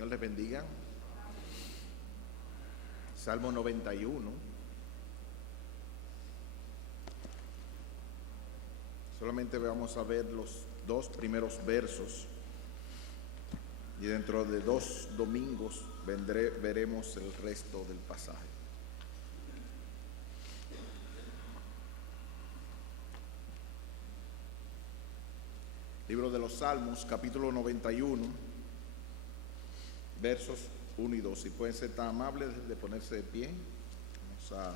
Señor les bendiga. Salmo 91. Solamente vamos a ver los dos primeros versos y dentro de 2 domingos veremos el resto del pasaje. Libro de los Salmos, capítulo 91, versos 1 y 2. Si pueden ser tan amables de ponerse de pie. Vamos a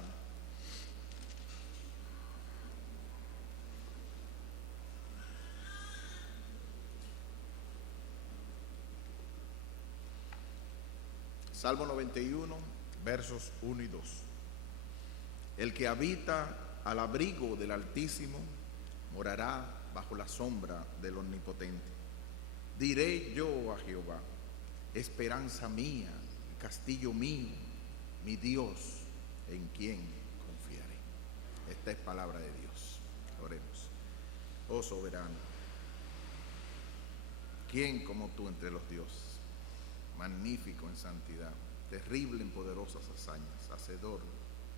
Salmo 91, versos 1 y 2. El que habita al abrigo del Altísimo morará bajo la sombra del Omnipotente. Diré yo a Jehová, esperanza mía, castillo mío, mi Dios, en quien confiaré. Esta es palabra de Dios. Oremos. Oh soberano, ¿quién como tú entre los dioses? Magnífico en santidad, terrible en poderosas hazañas, hacedor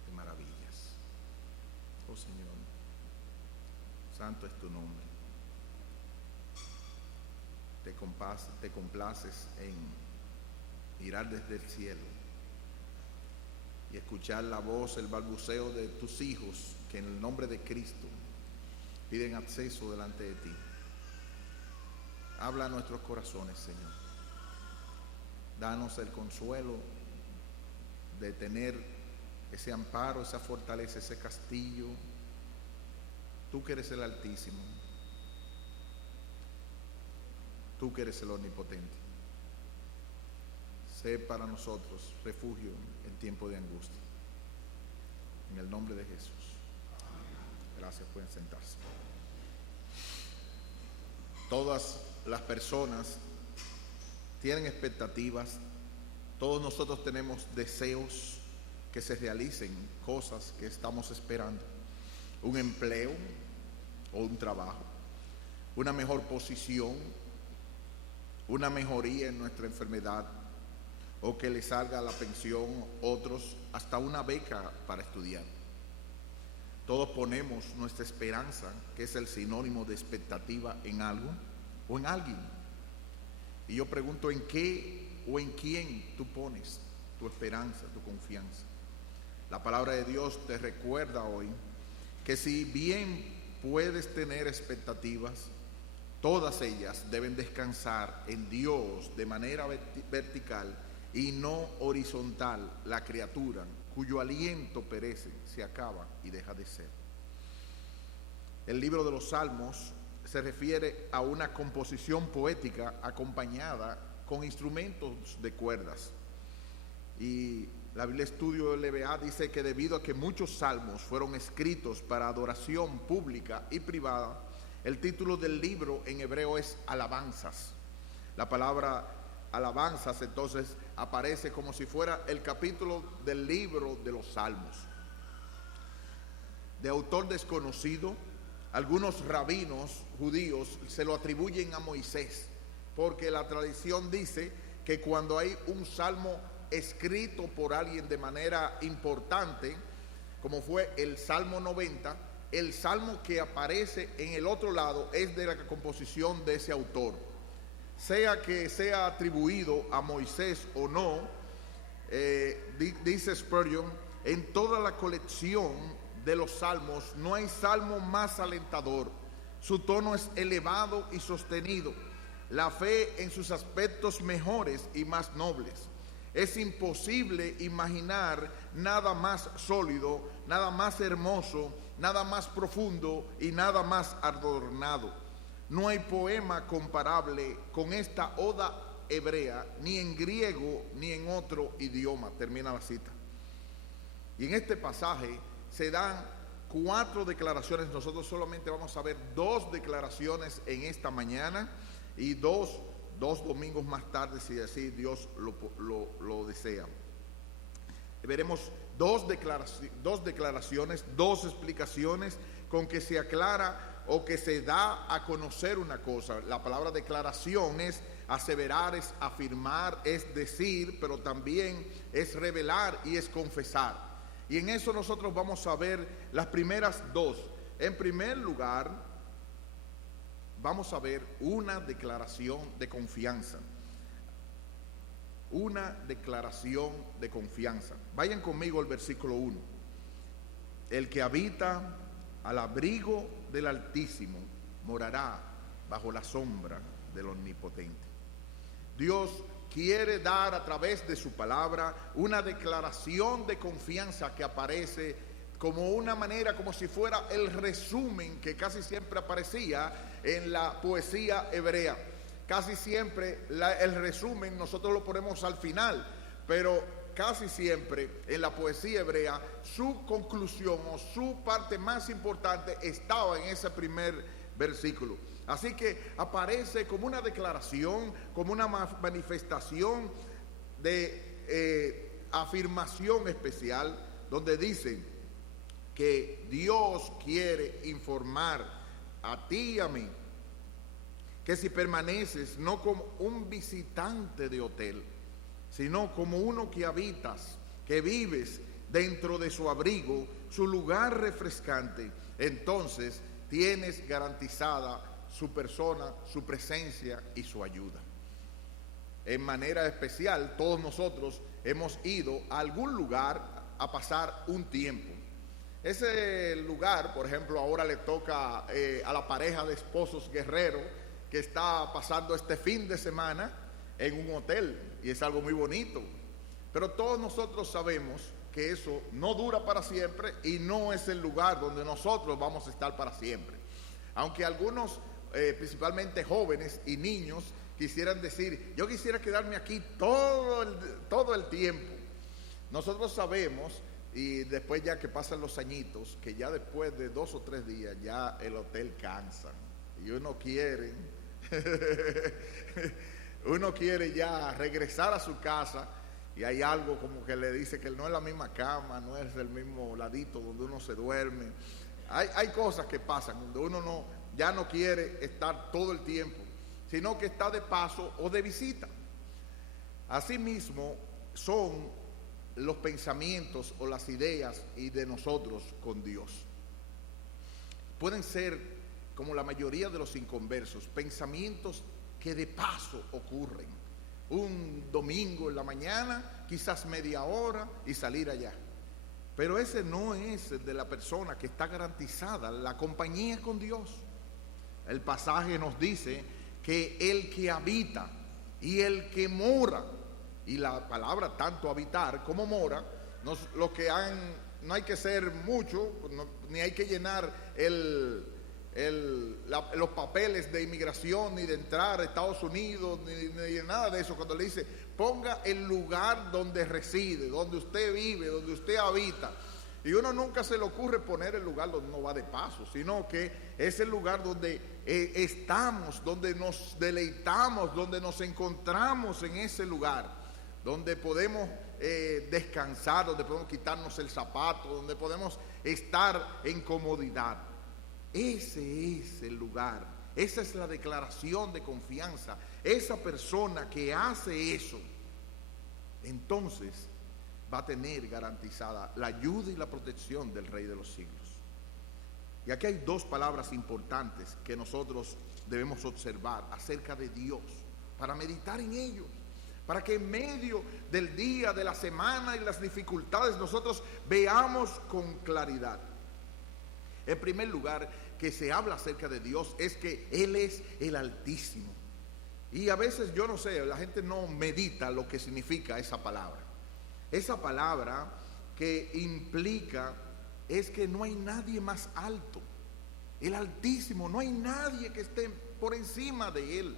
de maravillas. Oh Señor, santo es tu nombre. Te complaces en mirar desde el cielo y escuchar la voz, el balbuceo de tus hijos que en el nombre de Cristo piden acceso delante de ti. Habla a nuestros corazones, Señor. Danos el consuelo de tener ese amparo, esa fortaleza, ese castillo. Tú que eres el Altísimo, tú que eres el Omnipotente. Sé para nosotros refugio en tiempo de angustia. En el nombre de Jesús. Gracias, pueden sentarse. Todas las personas tienen expectativas, todos nosotros tenemos deseos que se realicen, cosas que estamos esperando, un empleo o un trabajo, una mejor posición, una mejoría en nuestra enfermedad, o que le salga la pensión, otros hasta una beca para estudiar. Todos ponemos nuestra esperanza, que es el sinónimo de expectativa, en algo o en alguien. Y yo pregunto, ¿en qué o en quién tú pones tu esperanza, tu confianza? La palabra de Dios te recuerda hoy que si bien puedes tener expectativas, todas ellas deben descansar en Dios de manera vertical y no horizontal. La criatura cuyo aliento perece, se acaba y deja de ser. El libro de los Salmos se refiere a una composición poética acompañada con instrumentos de cuerdas. Y la Biblia Estudio LBA dice que debido a que muchos salmos fueron escritos para adoración pública y privada, el título del libro en hebreo es alabanzas. La palabra alabanzas entonces aparece como si fuera el capítulo del libro de los Salmos. De autor desconocido, algunos rabinos judíos se lo atribuyen a Moisés, porque la tradición dice que cuando hay un salmo escrito por alguien de manera importante, como fue el Salmo 90, el salmo que aparece en el otro lado es de la composición de ese autor. Sea que sea atribuido a Moisés o no, dice Spurgeon, en toda la colección de los salmos no hay salmo más alentador. Su tono es elevado y sostenido, la fe en sus aspectos mejores y más nobles. Es imposible imaginar nada más sólido, nada más hermoso, nada más profundo y nada más adornado. No hay poema comparable con esta oda hebrea, ni en griego ni en otro idioma. Termina la cita. Y en este pasaje se dan 4 declaraciones. Nosotros solamente vamos a ver 2 declaraciones en esta mañana y dos domingos más tarde, si así Dios lo desea. Veremos 2 declaraciones, 2 explicaciones con que se aclara o que se da a conocer una cosa. La palabra declaración es aseverar, es afirmar, es decir, pero también es revelar y es confesar. Y en eso nosotros vamos a ver las primeras dos. En primer lugar, vamos a ver una declaración de confianza. Una declaración de confianza. Vayan conmigo al versículo 1. El que habita al abrigo del Altísimo morará bajo la sombra del Omnipotente. Dios quiere dar a través de su palabra una declaración de confianza que aparece como una manera, como si fuera el resumen que casi siempre aparecía en la poesía hebrea. Casi siempre el resumen nosotros lo ponemos al final, pero casi siempre en la poesía hebrea su conclusión o su parte más importante estaba en ese primer versículo. Así que aparece como una declaración, como una manifestación de afirmación especial, donde dice que Dios quiere informar a ti y a mí que si permaneces no como un visitante de hotel, sino como uno que habitas, que vives dentro de su abrigo, su lugar refrescante, entonces tienes garantizada su persona, su presencia y su ayuda. En manera especial, todos nosotros hemos ido a algún lugar a pasar un tiempo. Ese lugar, por ejemplo, ahora le toca a la pareja de esposos guerreros que está pasando este fin de semana en un hotel, y es algo muy bonito. Pero todos nosotros sabemos que eso no dura para siempre y no es el lugar donde nosotros vamos a estar para siempre. Aunque algunos, principalmente jóvenes y niños, quisieran decir, yo quisiera quedarme aquí todo el tiempo. Nosotros sabemos, y después ya que pasan los añitos, que ya después de 2 o 3 días ya el hotel cansa y uno quiere ya regresar a su casa, y hay algo como que le dice que no es la misma cama, no es el mismo ladito donde uno se duerme. Hay cosas que pasan donde uno ya no quiere estar todo el tiempo, sino que está de paso o de visita. Asimismo son los pensamientos o las ideas y de nosotros con Dios. Pueden ser, como la mayoría de los inconversos, pensamientos que de paso ocurren. Un domingo en la mañana, quizás media hora y salir allá. Pero ese no es el de la persona que está garantizada la compañía con Dios. El pasaje nos dice que el que habita y el que mora, y la palabra tanto habitar como mora, no hay que ser mucho, ni hay que llenar los papeles de inmigración, ni de entrar a Estados Unidos, ni nada de eso. Cuando le dice, ponga el lugar donde reside, donde usted vive, donde usted habita. Y uno nunca se le ocurre poner el lugar donde uno va de paso, sino que es el lugar donde estamos, donde nos deleitamos, donde nos encontramos en ese lugar, donde podemos descansar, donde podemos quitarnos el zapato, donde podemos estar en comodidad. Ese es el lugar, esa es la declaración de confianza. Esa persona que hace eso, entonces va a tener garantizada la ayuda y la protección del Rey de los siglos. Y aquí hay 2 palabras importantes que nosotros debemos observar acerca de Dios, para meditar en ellos, para que en medio del día, de la semana y las dificultades nosotros veamos con claridad. En primer lugar, que se habla acerca de Dios es que Él es el Altísimo. Y a veces, yo no sé, la gente no medita lo que significa esa palabra. Esa palabra que implica es que no hay nadie más alto. El Altísimo, no hay nadie que esté por encima de Él.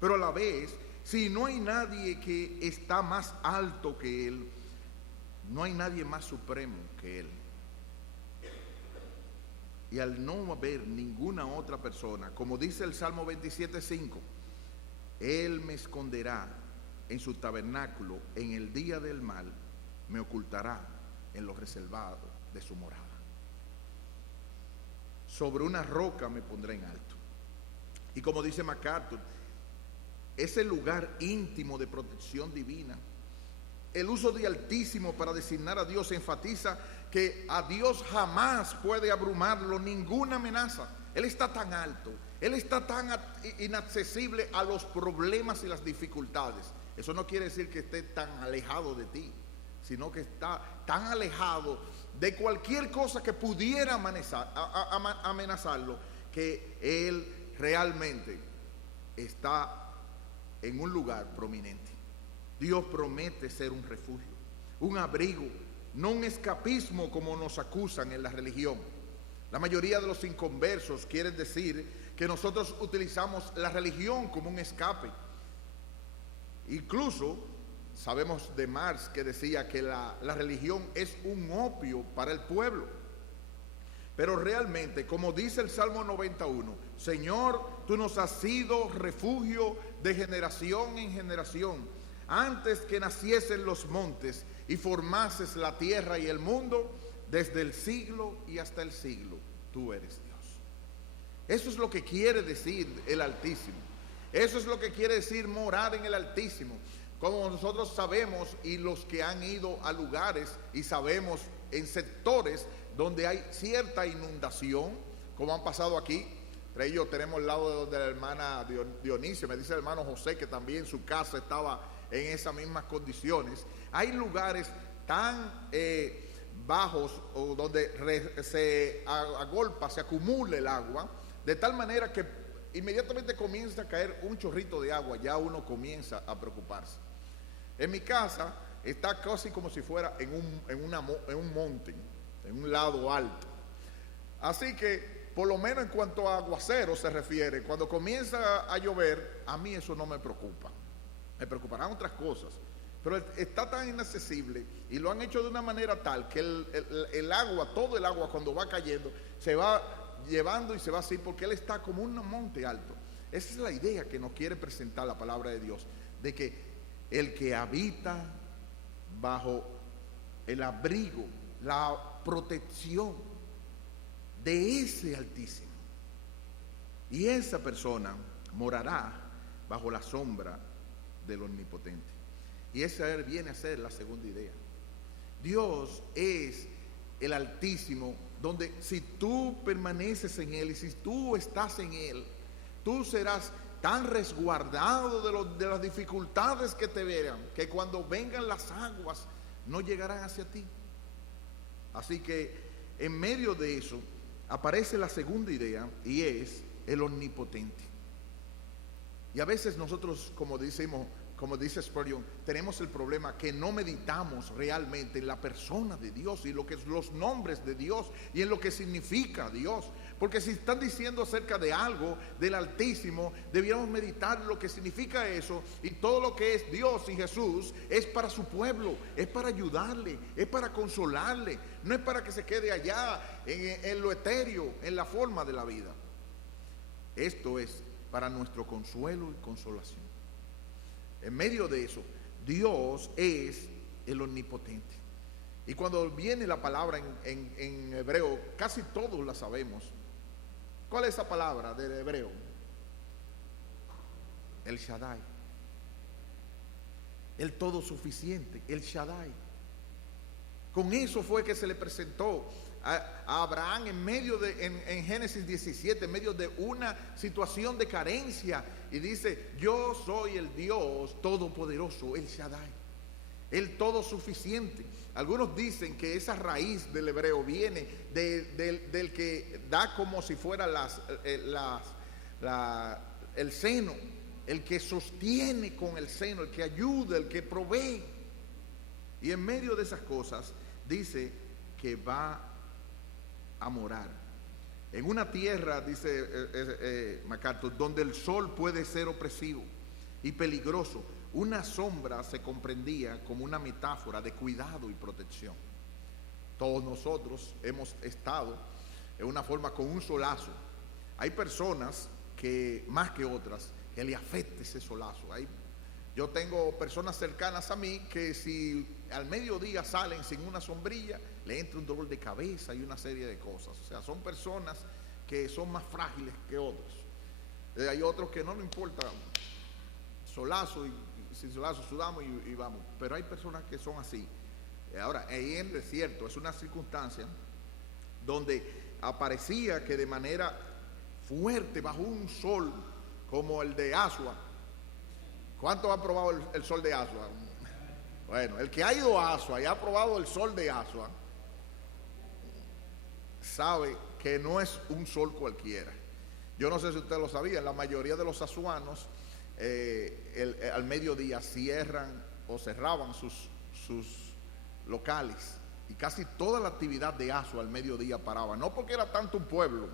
Pero a la vez, si no hay nadie que está más alto que Él, no hay nadie más supremo que Él. Y al no haber ninguna otra persona, como dice el Salmo 27:5, Él me esconderá en su tabernáculo en el día del mal, me ocultará en lo reservado de su morada. sobre una roca me pondré en alto. Y como dice MacArthur, ese lugar íntimo de protección divina, el uso de Altísimo para designar a Dios enfatiza que a Dios jamás puede abrumarlo ninguna amenaza. Él está tan alto, Él está tan inaccesible a los problemas y las dificultades. Eso no quiere decir que esté tan alejado de ti, sino que está tan alejado de cualquier cosa que pudiera amenazarlo, que Él realmente está en un lugar prominente. Dios promete ser un refugio, un abrigo, no un escapismo como nos acusan en la religión. La mayoría de los inconversos quieren decir que nosotros utilizamos la religión como un escape. Incluso sabemos de Marx, que decía que la religión es un opio para el pueblo. Pero realmente, como dice el Salmo 91, Señor, tú nos has sido refugio de generación en generación. Antes que naciesen los montes y formases la tierra y el mundo, desde el siglo y hasta el siglo, tú eres Dios. Eso es lo que quiere decir el Altísimo. Eso es lo que quiere decir morar en el Altísimo. Como nosotros sabemos, y los que han ido a lugares y sabemos en sectores donde hay cierta inundación, como han pasado aquí. Entre ellos tenemos el lado de donde la hermana Dionisio, me dice el hermano José que también su casa estaba en esas mismas condiciones. Hay lugares tan bajos o donde se agolpa, se acumula el agua, de tal manera que inmediatamente comienza a caer un chorrito de agua, ya uno comienza a preocuparse. En mi casa está casi como si fuera en un monte, en un lado alto. Así que, por lo menos en cuanto a aguacero se refiere, cuando comienza a llover, a mí eso no me preocupa. Me preocuparán otras cosas. Pero está tan inaccesible y lo han hecho de una manera tal que el agua, todo el agua cuando va cayendo, se va llevando y se va así, porque Él está como un monte alto. Esa es la idea que nos quiere presentar la palabra de Dios, de que el que habita bajo el abrigo, la protección de ese Altísimo, y esa persona morará bajo la sombra del Omnipotente. Y esa viene a ser la segunda idea. Dios es el Altísimo, donde si tú permaneces en Él y si tú estás en Él, tú serás tan resguardado de las dificultades que te verán, que cuando vengan las aguas no llegarán hacia ti. Así que en medio de eso aparece la segunda idea, y es el Omnipotente. Y a veces nosotros, como dice Spurgeon, tenemos el problema que no meditamos realmente en la persona de Dios y los nombres de Dios y en lo que significa Dios. Porque si están diciendo acerca de algo del Altísimo, debiéramos meditar lo que significa eso, y todo lo que es Dios y Jesús es para su pueblo, es para ayudarle, es para consolarle, no es para que se quede allá en lo etéreo, en la forma de la vida. Esto es para nuestro consuelo y consolación. En medio de eso, Dios es el Omnipotente. Y cuando viene la palabra en hebreo, casi todos la sabemos. ¿Cuál es esa palabra del hebreo? El Shaddai. El todo suficiente, el Shaddai. Con eso fue que se le presentó a Abraham en Génesis 17, en medio de una situación de carencia, y dice: yo soy el Dios todopoderoso, el Shaddai, el todo suficiente. Algunos dicen que esa raíz del hebreo viene del que da como si fuera el seno, el que sostiene con el seno, el que ayuda, el que provee. Y en medio de esas cosas dice que va a morar en una tierra, dice MacArthur, donde el sol puede ser opresivo y peligroso. Una sombra se comprendía como una metáfora de cuidado y protección. Todos nosotros hemos estado en una forma con un solazo. Hay personas que más que otras que le afecta ese solazo. Yo tengo personas cercanas a mí que si al mediodía salen sin una sombrilla, le entra un dolor de cabeza y una serie de cosas. O sea, son personas que son más frágiles que otros. Hay otros que no nos importa, solazo y sin solazo sudamos y vamos. Pero hay personas que son así. Ahora, ahí en el desierto es una circunstancia donde aparecía que de manera fuerte, bajo un sol como el de Asua. ¿Cuántos han probado el sol de Asua? Bueno, el que ha ido a Asua y ha probado el sol de Asua sabe que no es un sol cualquiera. Yo no sé si ustedes lo sabían, la mayoría de los asuanos al mediodía cierran o cerraban sus locales, y casi toda la actividad de Asua al mediodía paraba, no porque era tanto un pueblo,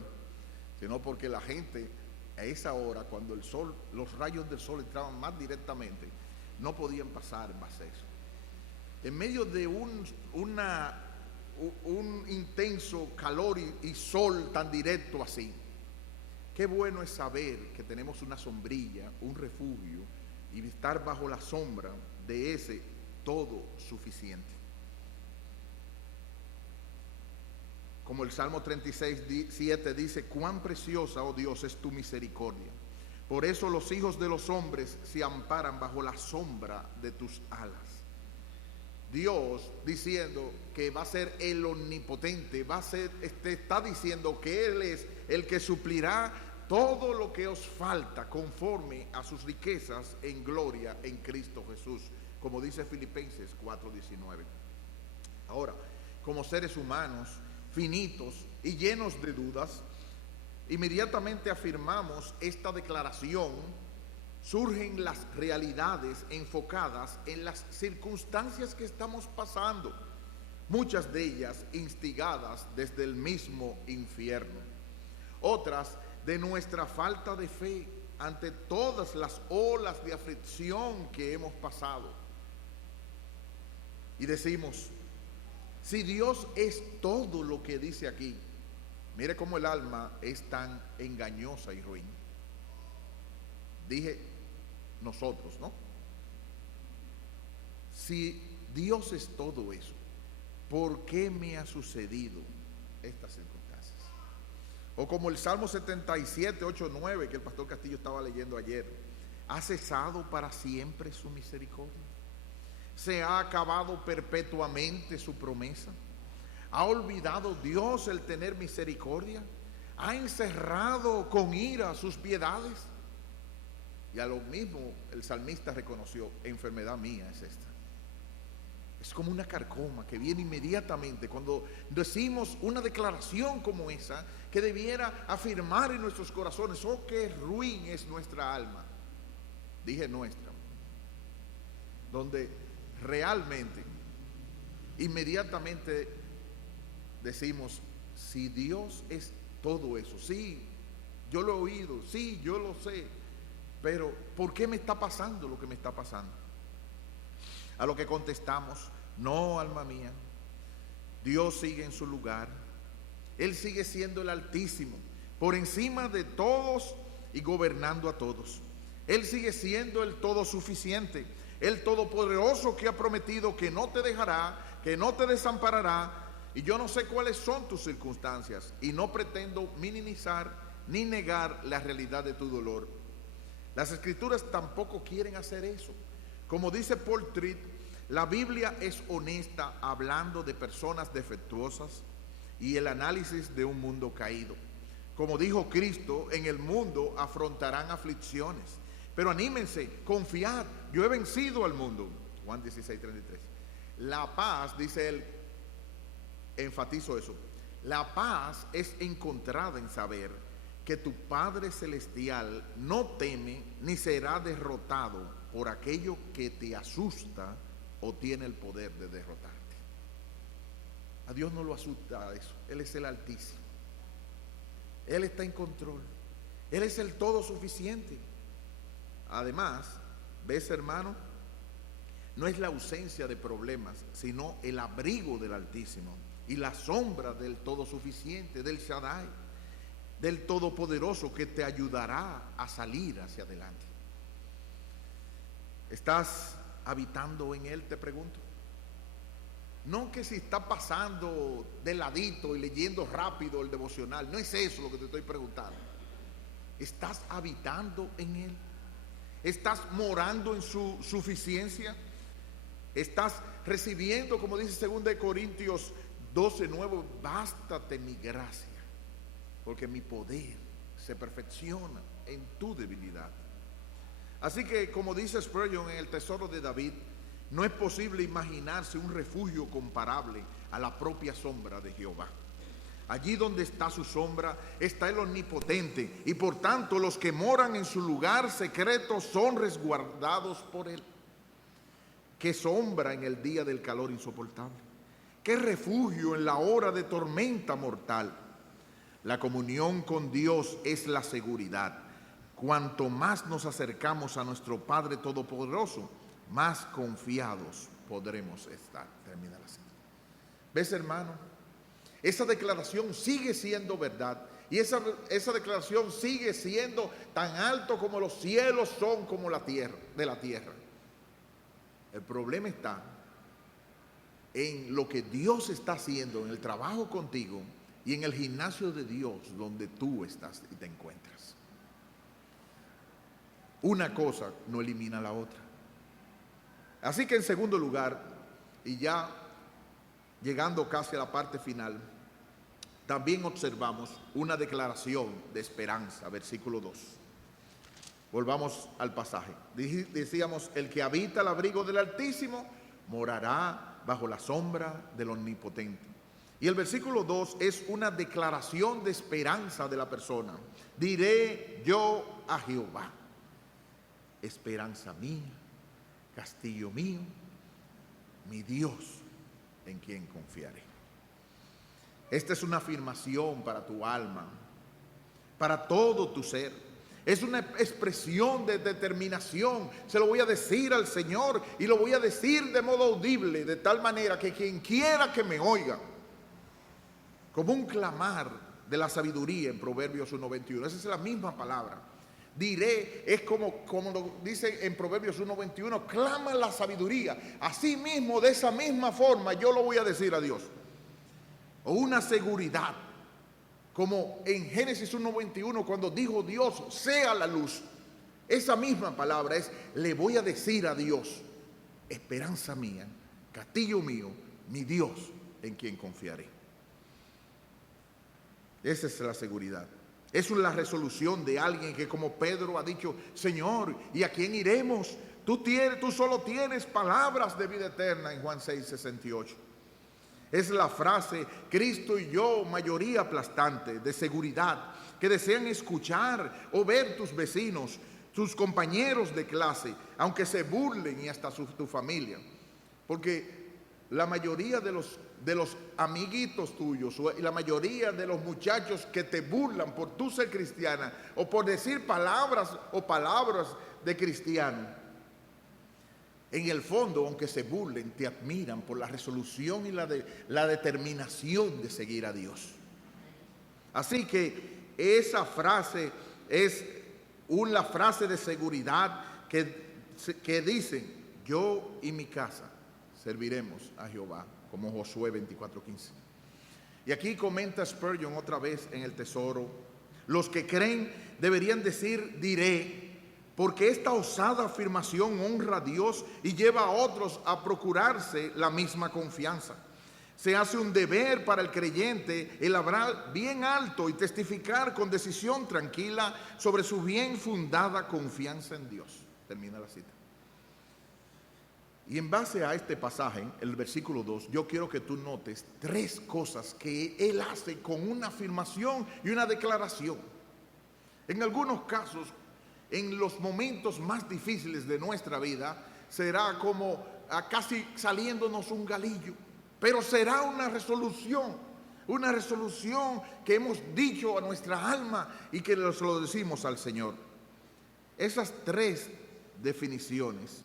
sino porque la gente a esa hora, cuando el sol, los rayos del sol entraban más directamente, no podían pasar en base a eso. En medio de un intenso calor y sol tan directo así, qué bueno es saber que tenemos una sombrilla, un refugio, y estar bajo la sombra de ese todo suficiente. Como el Salmo 36:7 dice: cuán preciosa, oh Dios, es tu misericordia. Por eso los hijos de los hombres se amparan bajo la sombra de tus alas. Dios diciendo que va a ser el omnipotente, está diciendo que Él es el que suplirá todo lo que os falta conforme a sus riquezas en gloria en Cristo Jesús, como dice Filipenses 4:19. Ahora, como seres humanos finitos y llenos de dudas, inmediatamente afirmamos esta declaración, surgen las realidades enfocadas en las circunstancias que estamos pasando, muchas de ellas instigadas desde el mismo infierno, otras de nuestra falta de fe ante todas las olas de aflicción que hemos pasado. Y decimos: si Dios es todo lo que dice aquí, mire cómo el alma es tan engañosa y ruin. Dije nosotros, ¿no? Si Dios es todo eso, ¿por qué me ha sucedido estas circunstancias? O como el Salmo 77, 8, 9, que el pastor Castillo estaba leyendo ayer: ¿ha cesado para siempre su misericordia? ¿Se ha acabado perpetuamente su promesa? ¿Ha olvidado Dios el tener misericordia? ¿Ha encerrado con ira sus piedades? Y a lo mismo el salmista reconoció: enfermedad mía es esta. Es como una carcoma que viene inmediatamente cuando decimos una declaración como esa, que debiera afirmar en nuestros corazones: oh, qué ruin es nuestra alma. Dije nuestra, donde realmente inmediatamente decimos: si Dios es todo eso, sí, yo lo he oído, sí, yo lo sé, pero ¿por qué me está pasando lo que me está pasando? A lo que contestamos: no, alma mía, Dios sigue en su lugar. Él sigue siendo el Altísimo, por encima de todos y gobernando a todos. Él sigue siendo el todo suficiente, el todopoderoso, que ha prometido que no te dejará, que no te desamparará. Y yo no sé cuáles son tus circunstancias, y no pretendo minimizar ni negar la realidad de tu dolor. Las Escrituras tampoco quieren hacer eso. Como dice Paul Tripp, la Biblia es honesta hablando de personas defectuosas y el análisis de un mundo caído. Como dijo Cristo: en el mundo afrontarán aflicciones, pero anímense, confiad, yo he vencido al mundo. Juan 16:33. La paz, dice él, enfatizo eso, la paz es encontrada en saber que tu Padre Celestial no teme ni será derrotado por aquello que te asusta o tiene el poder de derrotarte. A Dios no lo asusta eso. Él es el Altísimo. Él está en control. Él es el todo suficiente. Además, ¿ves, hermano? No es la ausencia de problemas, sino el abrigo del Altísimo y la sombra del todo suficiente, del Shaddai, del Todopoderoso, que te ayudará a salir hacia adelante. ¿Estás habitando en Él? Te pregunto. No que si está pasando de ladito y leyendo rápido el devocional, no es eso lo que te estoy preguntando. ¿Estás habitando en Él? ¿Estás morando en su suficiencia? ¿Estás recibiendo, como dice 2 Corintios 12, nuevo, bástate mi gracia, porque mi poder se perfecciona en tu debilidad? Así que, como dice Spurgeon en El Tesoro de David, no es posible imaginarse un refugio comparable a la propia sombra de Jehová. Allí donde está su sombra, está el Omnipotente, y por tanto los que moran en su lugar secreto son resguardados por Él. Qué sombra en el día del calor insoportable, qué refugio en la hora de tormenta mortal. La comunión con Dios es la seguridad. Cuanto más nos acercamos a nuestro Padre Todopoderoso, más confiados podremos estar. Termina la cita. ¿Ves, hermano? Esa declaración sigue siendo verdad, y esa declaración sigue siendo tan alto como los cielos son como la tierra, de la tierra. El problema está en lo que Dios está haciendo en el trabajo contigo y en el gimnasio de Dios donde tú estás y te encuentras. Una cosa no elimina la otra. Así que en segundo lugar, y ya llegando casi a la parte final, también observamos una declaración de esperanza, versículo 2. Volvamos al pasaje. Decíamos, el que habita al abrigo del Altísimo morará bajo la sombra del Omnipotente. Y el versículo 2 es una declaración de esperanza de la persona. Diré yo a Jehová, esperanza mía, castillo mío, mi Dios en quien confiaré. Esta es una afirmación para tu alma, para todo tu ser. Es una expresión de determinación. Se lo voy a decir al Señor y lo voy a decir de modo audible, de tal manera que quien quiera que me oiga, como un clamar de la sabiduría en Proverbios 1:21. Esa es la misma palabra. Diré, es como lo dice en Proverbios 1:21, clama la sabiduría. Así mismo, de esa misma forma, yo lo voy a decir a Dios. O una seguridad, como en Génesis 1:21, cuando dijo Dios, sea la luz. Esa misma palabra es, le voy a decir a Dios, esperanza mía, castillo mío, mi Dios en quien confiaré. Esa es la seguridad. Eso es la resolución de alguien que, como Pedro ha dicho, Señor, ¿y a quién iremos? Tú solo tienes palabras de vida eterna en Juan 6:68. Es la frase, Cristo y yo, mayoría aplastante, de seguridad, que desean escuchar o ver tus vecinos, tus compañeros de clase, aunque se burlen, y hasta tu familia. Porque la mayoría de los amiguitos tuyos, y la mayoría de los muchachos que te burlan por tú ser cristiana, o por decir palabras de cristiano, en el fondo, aunque se burlen, te admiran por la resolución y la determinación de seguir a Dios. Así que esa frase es una frase de seguridad que dice, yo y mi casa serviremos a Jehová, como Josué 24:15. Y aquí comenta Spurgeon otra vez en El Tesoro, los que creen deberían decir, diré, porque esta osada afirmación honra a Dios y lleva a otros a procurarse la misma confianza. Se hace un deber para el creyente el hablar bien alto y testificar con decisión tranquila sobre su bien fundada confianza en Dios. Termina la cita. Y en base a este pasaje, el versículo 2, yo quiero que tú notes 3 cosas que él hace con una afirmación y una declaración. En algunos casos, en los momentos más difíciles de nuestra vida, será como casi saliéndonos un galillo, pero será una resolución que hemos dicho a nuestra alma y que se lo decimos al Señor. Esas 3 definiciones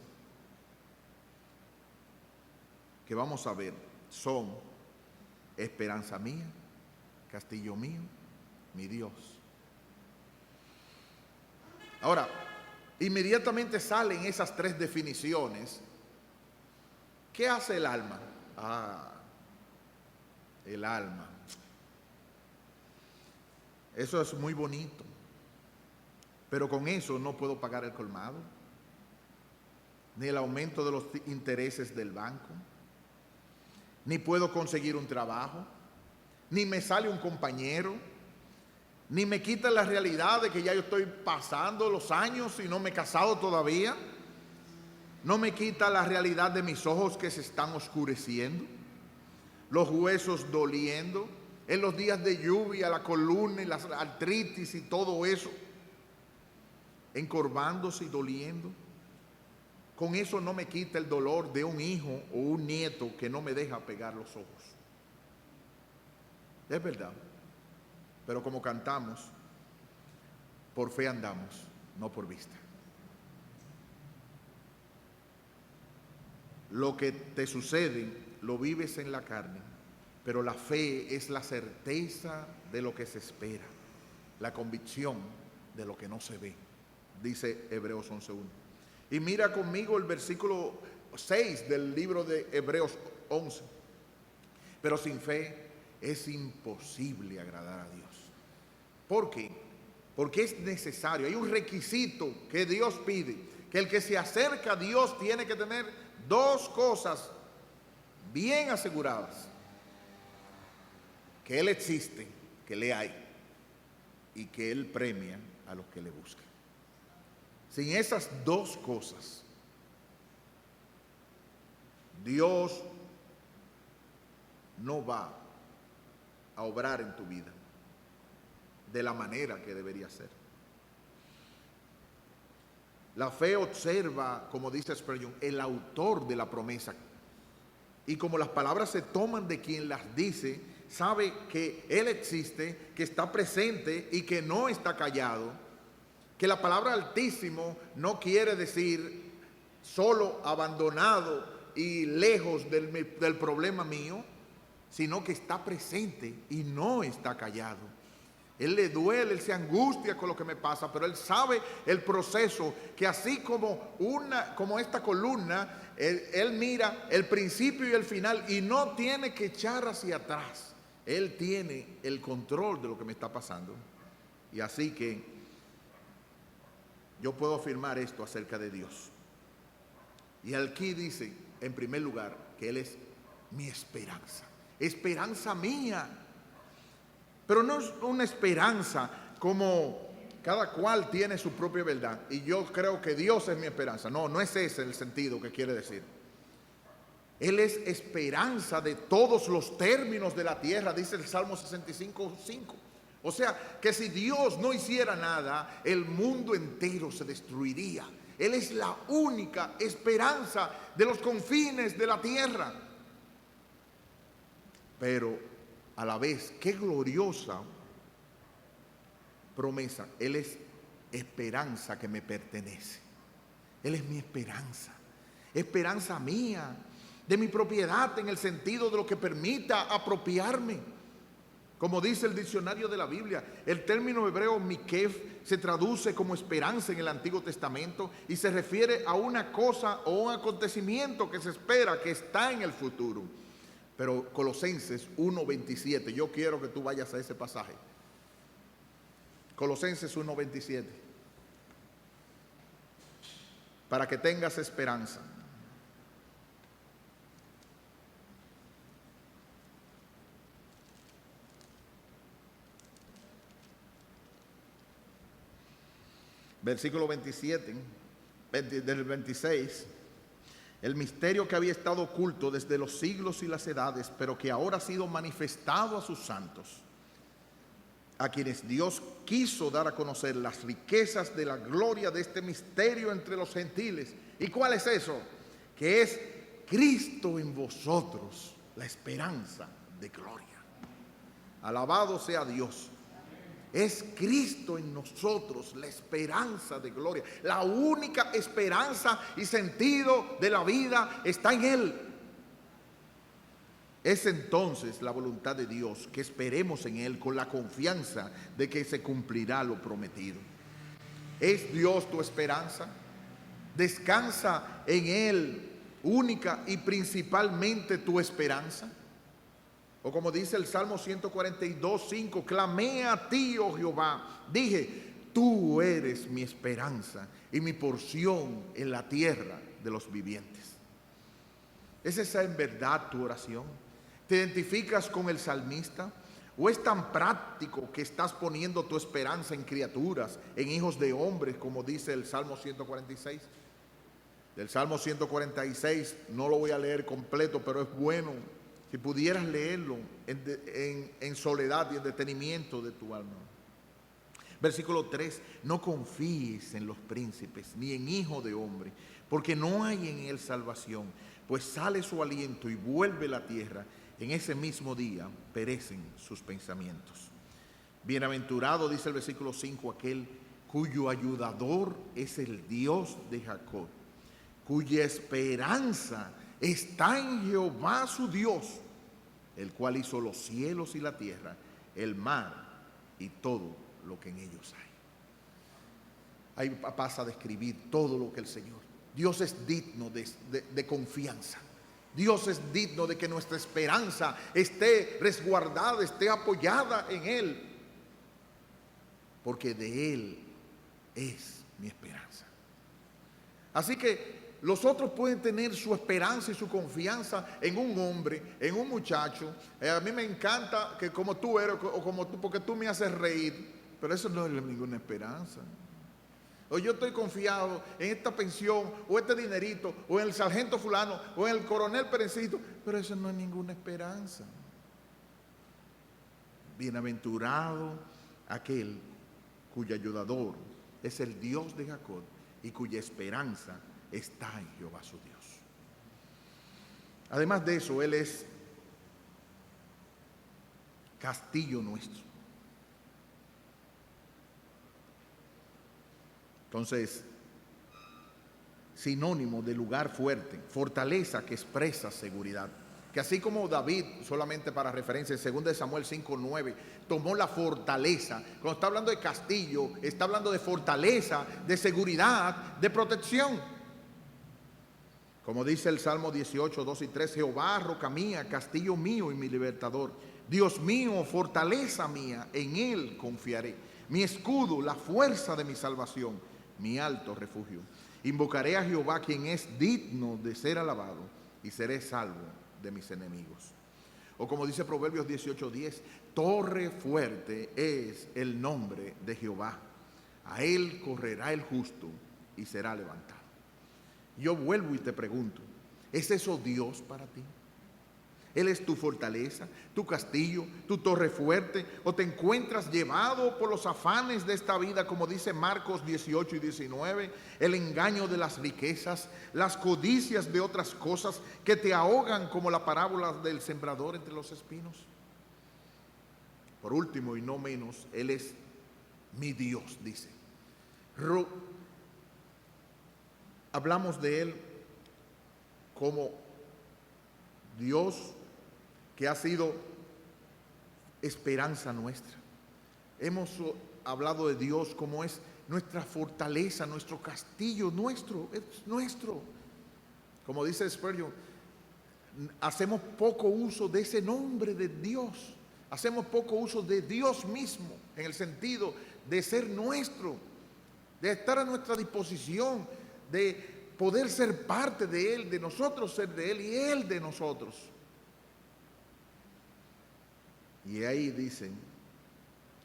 que vamos a ver son esperanza mía, castillo mío, mi Dios. Ahora, inmediatamente salen esas 3 definiciones. ¿Qué hace el alma Ah, el alma. Eso es muy bonito, pero con eso no puedo pagar el colmado, ni el aumento de los intereses del banco, ni puedo conseguir un trabajo, ni me sale un compañero, ni me quita la realidad de que ya yo estoy pasando los años y no me he casado todavía. No me quita la realidad de mis ojos que se están oscureciendo, los huesos doliendo, en los días de lluvia, la columna y la artritis y todo eso, encorvándose y doliendo. Con eso no me quita el dolor de un hijo o un nieto que no me deja pegar los ojos. Es verdad, pero como cantamos, por fe andamos, no por vista. Lo que te sucede lo vives en la carne, pero la fe es la certeza de lo que se espera, la convicción de lo que no se ve, dice Hebreos 11:1. Y mira conmigo el versículo 6 del libro de Hebreos 11. Pero sin fe es imposible agradar a Dios. ¿Por qué? Porque es necesario, hay un requisito que Dios pide, que el que se acerca a Dios tiene que tener dos cosas bien aseguradas: que Él existe, que le hay, y que Él premia a los que le buscan. Sin esas dos cosas, Dios no va a obrar en tu vida de la manera que debería ser. La fe observa, como dice Spurgeon, el autor de la promesa, y como las palabras se toman de quien las dice, sabe que Él existe, que está presente y que no está callado, que la palabra Altísimo no quiere decir solo abandonado y lejos del problema mío, sino que está presente y no está callado. Él le duele, él se angustia con lo que me pasa, pero él sabe el proceso, que así como esta columna, él mira el principio y el final y no tiene que echar hacia atrás. Él tiene el control de lo que me está pasando. Y así que yo puedo afirmar esto acerca de Dios. Y aquí dice, en primer lugar, que Él es mi esperanza, esperanza mía. Pero no es una esperanza como cada cual tiene su propia verdad y yo creo que Dios es mi esperanza. No, no es ese el sentido que quiere decir. Él es esperanza de todos los términos de la tierra, dice el Salmo 65:5. O sea, que si Dios no hiciera nada, el mundo entero se destruiría. Él es la única esperanza de los confines de la tierra. Pero a la vez, qué gloriosa promesa. Él es esperanza que me pertenece. Él es mi esperanza, esperanza mía, de mi propiedad en el sentido de lo que permita apropiarme. Como dice el diccionario de la Biblia, el término hebreo mikef se traduce como esperanza en el Antiguo Testamento y se refiere a una cosa o un acontecimiento que se espera, que está en el futuro. Pero Colosenses 1:27, yo quiero que tú vayas a ese pasaje. Colosenses 1:27, para que tengas esperanza. Versículo 27, del 26. El misterio que había estado oculto desde los siglos y las edades, pero que ahora ha sido manifestado a sus santos, a quienes Dios quiso dar a conocer las riquezas de la gloria de este misterio entre los gentiles. ¿Y cuál es eso? Que es Cristo en vosotros, la esperanza de gloria. Alabado sea Dios. Es Cristo en nosotros, la esperanza de gloria. La única esperanza y sentido de la vida está en Él. Es entonces la voluntad de Dios que esperemos en Él con la confianza de que se cumplirá lo prometido. ¿Es Dios tu esperanza? Descansa en Él única y principalmente tu esperanza? O como dice el Salmo 142:5, clamé a ti, oh Jehová, dije, tú eres mi esperanza y mi porción en la tierra de los vivientes. ¿Es esa en verdad tu oración? ¿Te identificas con el salmista? ¿O es tan práctico que estás poniendo tu esperanza en criaturas, en hijos de hombres, como dice el Salmo 146? Del Salmo 146 no lo voy a leer completo, pero es bueno si pudieras leerlo en soledad y en detenimiento de tu alma. Versículo 3, no confíes en los príncipes, ni en hijo de hombre, porque no hay en él salvación, pues sale su aliento y vuelve la tierra. En ese mismo día perecen sus pensamientos. Bienaventurado, dice el versículo 5, aquel cuyo ayudador es el Dios de Jacob, cuya esperanza está en Jehová su Dios, el cual hizo los cielos y la tierra, el mar y todo lo que en ellos hay. Ahí pasa a describir todo lo que el Señor. Dios es digno de confianza. Dios es digno de que nuestra esperanza esté resguardada, esté apoyada en Él, porque de Él es mi esperanza. Así que los otros pueden tener su esperanza y su confianza en un hombre, en un muchacho. A mí me encanta que como tú eres o como tú, porque tú me haces reír, pero eso no es ninguna esperanza. O yo estoy confiado en esta pensión, o este dinerito, o en el sargento fulano, o en el coronel Perecito, pero eso no es ninguna esperanza. Bienaventurado aquel cuyo ayudador es el Dios de Jacob y cuya esperanza está en Jehová su Dios. Además de eso, Él es castillo nuestro. Entonces, sinónimo de lugar fuerte, fortaleza que expresa seguridad. Que así como David, solamente para referencia, en 2 Samuel 5:9, tomó la fortaleza. Cuando está hablando de castillo, está hablando de fortaleza, de seguridad, de protección. Como dice el Salmo 18:2 y 3, Jehová, roca mía, castillo mío y mi libertador. Dios mío, fortaleza mía, en Él confiaré. Mi escudo, la fuerza de mi salvación, mi alto refugio. Invocaré a Jehová, quien es digno de ser alabado, y seré salvo de mis enemigos. O como dice Proverbios 18:10, torre fuerte es el nombre de Jehová. A Él correrá el justo y será levantado. Yo vuelvo y te pregunto, ¿es eso Dios para ti? Él es tu fortaleza, tu castillo, tu torre fuerte, o te encuentras llevado por los afanes de esta vida, como dice Marcos 18 y 19, el engaño de las riquezas, las codicias de otras cosas que te ahogan, como la parábola del sembrador entre los espinos. Por último y no menos, Él es mi Dios, dice. Hablamos de Él como Dios que ha sido esperanza nuestra. Hemos hablado de Dios como es nuestra fortaleza, nuestro castillo, es nuestro. Como dice Spurgeon, hacemos poco uso de ese nombre de Dios. Hacemos poco uso de Dios mismo, en el sentido de ser nuestro, de estar a nuestra disposición, de poder ser parte de Él, de nosotros ser de Él y Él de nosotros. Y ahí dicen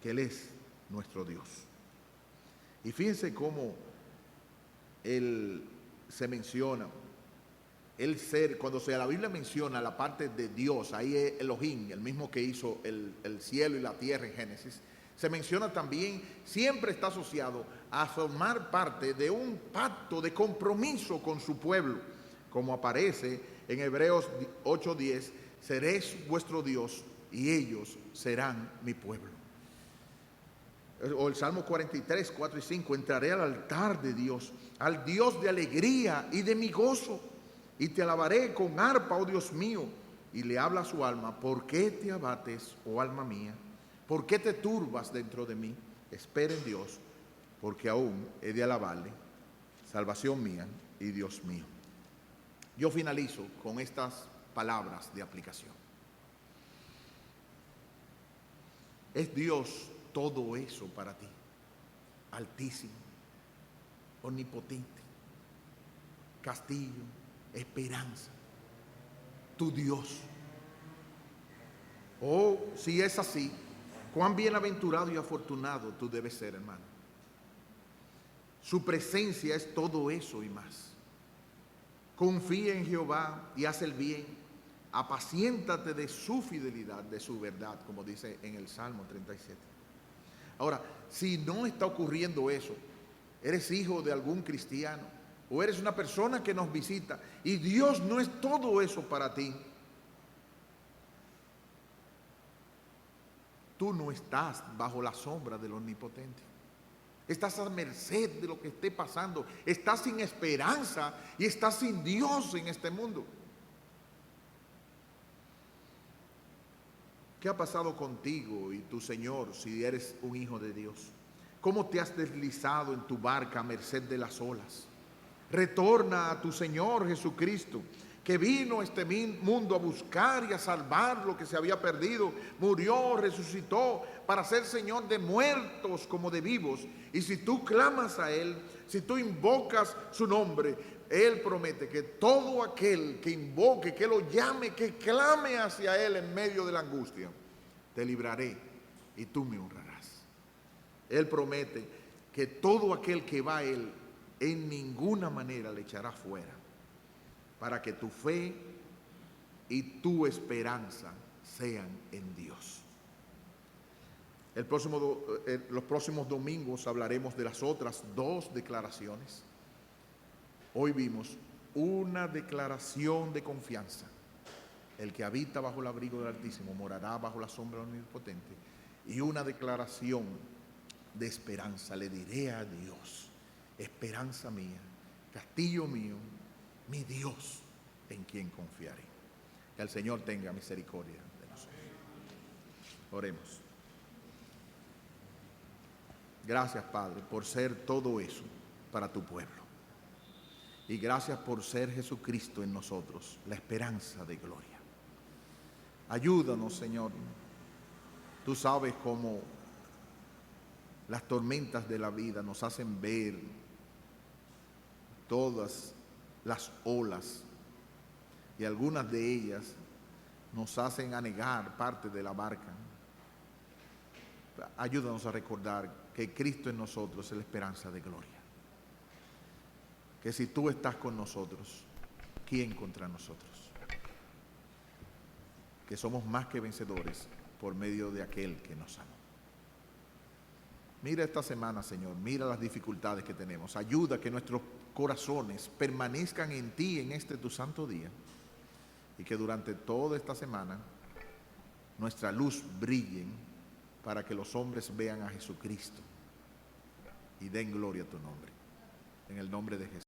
que Él es nuestro Dios. Y fíjense cómo Él se menciona, el ser, cuando la Biblia menciona la parte de Dios, ahí es Elohim, el mismo que hizo el cielo y la tierra en Génesis, se menciona también, siempre está asociado a formar parte de un pacto de compromiso con su pueblo, como aparece en Hebreos 8:10, seréis vuestro Dios y ellos serán mi pueblo. O el Salmo 43, 4 y 5, entraré al altar de Dios, al Dios de alegría y de mi gozo, y te alabaré con arpa, oh Dios mío. Y le habla a su alma, ¿por qué te abates, oh alma mía? ¿Por qué te turbas dentro de mí? Espera en Dios, porque aún he de alabarle, salvación mía y Dios mío. Yo finalizo con estas palabras de aplicación. ¿Es Dios todo eso para ti? Altísimo, omnipotente, castillo, esperanza, tu Dios. Oh, si es así, cuán bienaventurado y afortunado tú debes ser, hermano. Su presencia es todo eso y más. Confía en Jehová y haz el bien. Apaciéntate de su fidelidad, de su verdad, como dice en el Salmo 37. Ahora, si no está ocurriendo eso, eres hijo de algún cristiano o eres una persona que nos visita y Dios no es todo eso para ti, tú no estás bajo la sombra del Omnipotente. Estás a merced de lo que esté pasando. Estás sin esperanza y estás sin Dios en este mundo. ¿Qué ha pasado contigo y tu Señor si eres un hijo de Dios? ¿Cómo te has deslizado en tu barca a merced de las olas? Retorna a tu Señor Jesucristo, que vino a este mundo a buscar y a salvar lo que se había perdido. Murió, resucitó para ser Señor de muertos como de vivos. Y si tú clamas a Él, si tú invocas su nombre, Él promete que todo aquel que invoque, que lo llame, que clame hacia Él en medio de la angustia, te libraré y tú me honrarás. Él promete que todo aquel que va a Él en ninguna manera le echará fuera, para que tu fe y tu esperanza sean en Dios. Los próximos domingos hablaremos de las otras dos declaraciones. Hoy vimos una declaración de confianza. El que habita bajo el abrigo del Altísimo morará bajo la sombra del Omnipotente. Y una declaración de esperanza. Le diré a Dios: esperanza mía, castillo mío, mi Dios en quien confiaré. Que el Señor tenga misericordia de nosotros. Oremos. Gracias, Padre, por ser todo eso para tu pueblo. Y gracias por ser Jesucristo en nosotros, la esperanza de gloria. Ayúdanos, Señor. Tú sabes cómo las tormentas de la vida nos hacen ver todas las olas, y algunas de ellas nos hacen anegar parte de la barca. Ayúdanos a recordar que Cristo en nosotros es la esperanza de gloria. Que si tú estás con nosotros, ¿quién contra nosotros? Que somos más que vencedores por medio de aquel que nos amó. Mira esta semana, Señor, mira las dificultades que tenemos. Ayuda que nuestros corazones permanezcan en ti en este tu santo día, y que durante toda esta semana nuestra luz brille para que los hombres vean a Jesucristo y den gloria a tu nombre. En el nombre de Jesús.